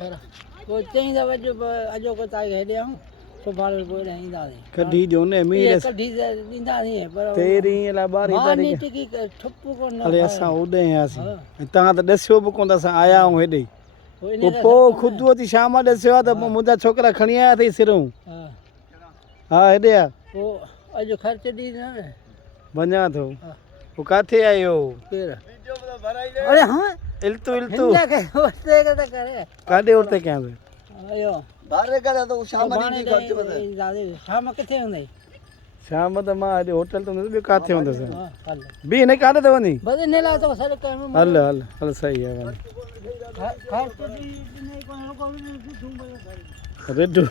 कोई चई दा वजो अजो को ताई हेडे आऊं सुभाणे कोई रहंदा नी कढी जो ने मीर कढी दींदा नी पर 13 ला 12 तारीख टिकी ठप्पू को न अरे असां उॾे आयासीं तव्हां त ॾसियो बि कोन असां आया आहियूं हेॾे पोइ ख़ुदि अची शाम ॾसियो आहे त मुंहिंजा छोकिरा खणी आया अथई सिरूं हा हेॾे आहे पोइ अॼु ख़र्च ॾींदा न वञा थो पोइ किथे आयो अरे हाँ इल्तू इल्तू काॾे उते कयां आयो बारे करे तो शाम दी खर्च बता शाम किथे हूंदई शाम त मां अॼु होटल तो ॿियो किथे हूंदसि बि हिन काॾे त वञी बस नेला तो सर कम हल हल हल सही आहे वञ खर्च दी नहीं को रेडू